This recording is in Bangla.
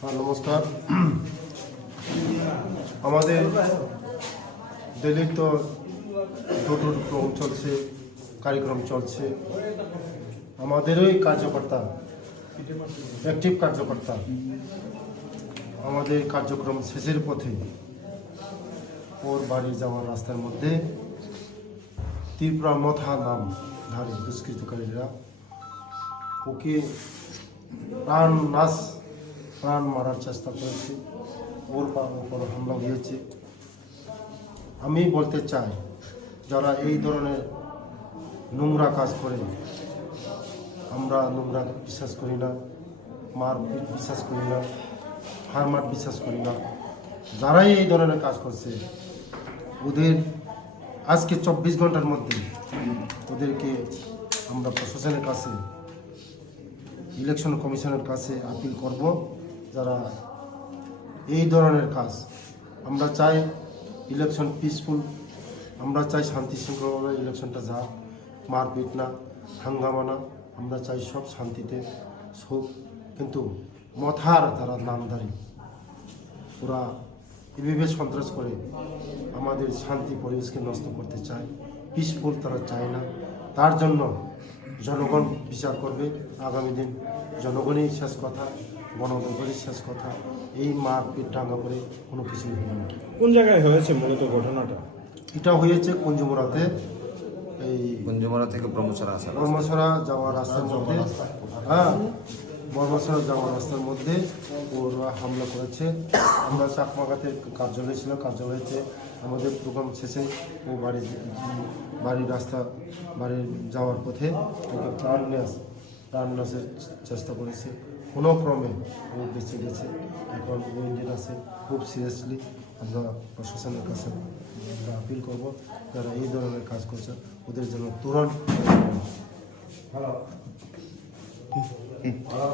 হ্যাঁ, নমস্কার। আমাদের দিল্লির তো ডোর প্রোগ্রাম চলছে, কার্যক্রম চলছে। আমাদেরই কার্যকর্তা, অ্যাক্টিভ কার্যকর্তা, আমাদের কার্যক্রম শেষের পথে ওর বাড়ি যাওয়ার রাস্তার মধ্যে ত্রিপুরা মথা নাম ধারে দুষ্কৃতকারীরা ওকে প্রাণ মারার চেষ্টা করেছে। ওর উপর হামলা হয়েছে। আমি বলতে চাই, যারা এই ধরনের নোংরা কাজ করে, আমরা নোংরা বিশ্বাস করি না, মারপিট বিশ্বাস করি না, হারমাট বিশ্বাস করি না। যারাই এই ধরনের কাজ করছে ওদের আজকে 24 ঘন্টার মধ্যে ওদেরকে আমরা প্রশাসনের কাছে, ইলেকশন কমিশনের কাছে আপিল করব। যারা এই ধরনের কাজ, আমরা চাই ইলেকশন পিসফুল, আমরা চাই শান্তি শৃঙ্খলাভাবে ইলেকশনটা যা, মারপিট না, হাঙ্গামা না। আমরা চাই সব শান্তিতে হোক। কিন্তু মথার যারা নামধারী, ওরা এভাবে সন্ত্রাস করে আমাদের শান্তি পরিবেশকে নষ্ট করতে চায়। পিসফুল তারা চায় না। তার জন্য জনগণ বিচার করবে। আগামী দিন জনগণই শেষ কথা, গণতন্ত্রের শেষ কথা। এই মারপিট ডাঙ্গা করে কোনো কিছুই হবে না। কোন জায়গায় হয়েছে মূলত ঘটনাটা? এটা হয়েছে কুঞ্জমুড়াতে, এই কুঞ্জমরা থেকে ব্রহ্মসরা আসা বর্মসরা যাওয়ার রাস্তার মধ্যে। হ্যাঁ, বর্মসরা যাওয়ার রাস্তার মধ্যে ওরা হামলা করেছে। আমরা চাকমাগাতে কার্যালয় ছিল, কার্যালয়তে আমাদের প্রোগ্রাম শেষে ও বাড়ির যাওয়ার পথে ওকে প্রাণনাশের চেষ্টা করেছে। কোনো ক্রমে ও বেঁচে গেছে। এখন ও ইঞ্জিন আছে। খুব সিরিয়াসলি আমরা প্রশাসনের কাছে আমরা আপিল করব, যারা এই ধরনের কাজ করছে ওদের জন্য তুরন্ত